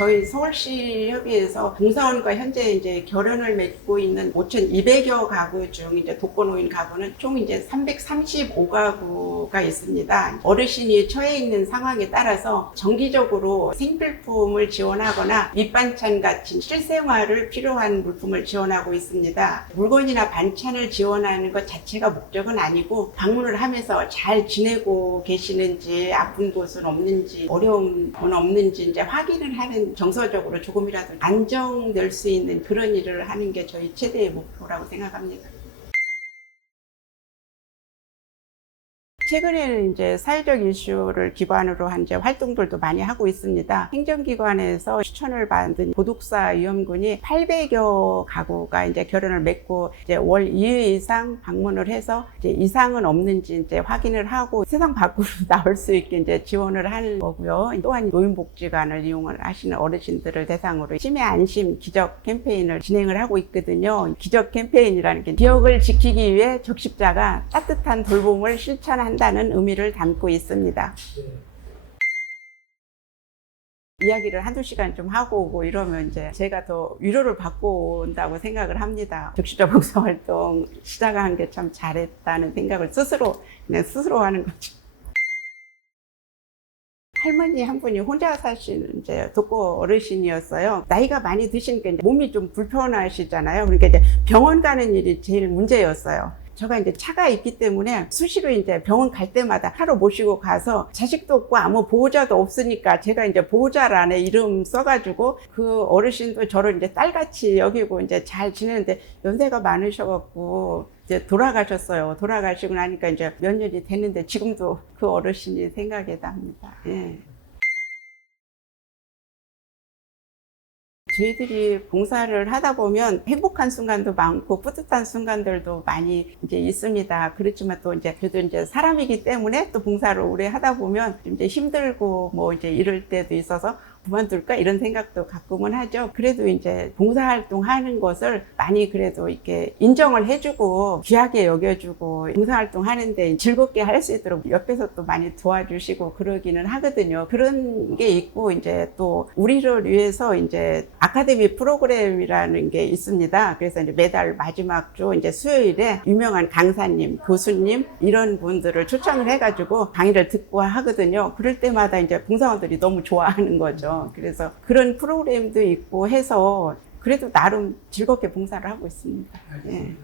저희 서울시 협의회에서 봉사원과 현재 이제 결연을 맺고 있는 5,200여 가구 중 이제 독거노인 가구는 총 이제 335가구가 있습니다. 어르신이 처해 있는 상황에 따라서 정기적으로 생필품을 지원하거나 밑반찬 같은 실생활을 필요한 물품을 지원하고 있습니다. 물건이나 반찬을 지원하는 것 자체가 목적은 아니고 방문을 하면서 잘 지내고 계시는지 아픈 곳은 없는지 어려운 건 없는지 이제 확인을 하는 정서적으로 조금이라도 안정될 수 있는 그런 일을 하는 게 저희 최대의 목표라고 생각합니다. 최근에는 이제 사회적 이슈를 기반으로 한 이제 활동들도 많이 하고 있습니다. 행정기관에서 추천을 받은 보독사 위험군이 800여 가구가 이제 결혼을 맺고 이제 월 2회 이상 방문을 해서 이제 이상은 없는지 이제 확인을 하고 세상 밖으로 나올 수 있게 이제 지원을 하는 거고요. 또한 노인복지관을 이용을 하시는 어르신들을 대상으로 치매 안심 기적 캠페인을 진행을 하고 있거든요. 기적 캠페인이라는 게 기억을 지키기 위해 적십자가 따뜻한 돌봄을 실천한 다는 의미를 담고 있습니다. 이야기를 한두 시간 좀 하고 오고 이러면 이제 제가 더 위로를 받고 온다고 생각을 합니다. 적시자 봉사활동 시작한 게 참 잘했다는 생각을 스스로 그냥 스스로 하는 거죠. 할머니 한 분이 혼자 사시는 이제 독거 어르신이었어요. 나이가 많이 드시니까 몸이 좀 불편하시잖아요. 그러니까 이제 병원 가는 일이 제일 문제였어요. 제가 이제 차가 있기 때문에 수시로 이제 병원 갈 때마다 차로 모시고 가서 자식도 없고 아무 보호자도 없으니까 제가 이제 보호자란에 이름 써가지고 그 어르신도 저를 이제 딸같이 여기고 이제 잘 지내는데 연세가 많으셔갖고 이제 돌아가셨어요. 돌아가시고 나니까 이제 몇 년이 됐는데 지금도 그 어르신이 생각이 납니다. 예. 저희들이 봉사를 하다 보면 행복한 순간도 많고 뿌듯한 순간들도 많이 이제 있습니다. 그렇지만 또 이제 그래도 이제 사람이기 때문에 또 봉사를 오래 하다 보면 이제 힘들고 뭐 이제 이럴 때도 있어서 그만둘까 이런 생각도 가끔은 하죠. 그래도 이제 봉사활동 하는 것을 많이 그래도 이렇게 인정을 해주고 귀하게 여겨주고 봉사활동 하는데 즐겁게 할 수 있도록 옆에서 또 많이 도와주시고 그러기는 하거든요. 그런 게 있고 이제 또 우리를 위해서 이제 아카데미 프로그램이라는 게 있습니다. 그래서 이제 매달 마지막 주 이제 수요일에 유명한 강사님, 교수님 이런 분들을 초청을 해가지고 강의를 듣고 하거든요. 그럴 때마다 이제 봉사원들이 너무 좋아하는 거죠. 그래서 그런 프로그램도 있고 해서 그래도 나름 즐겁게 봉사를 하고 있습니다. 예.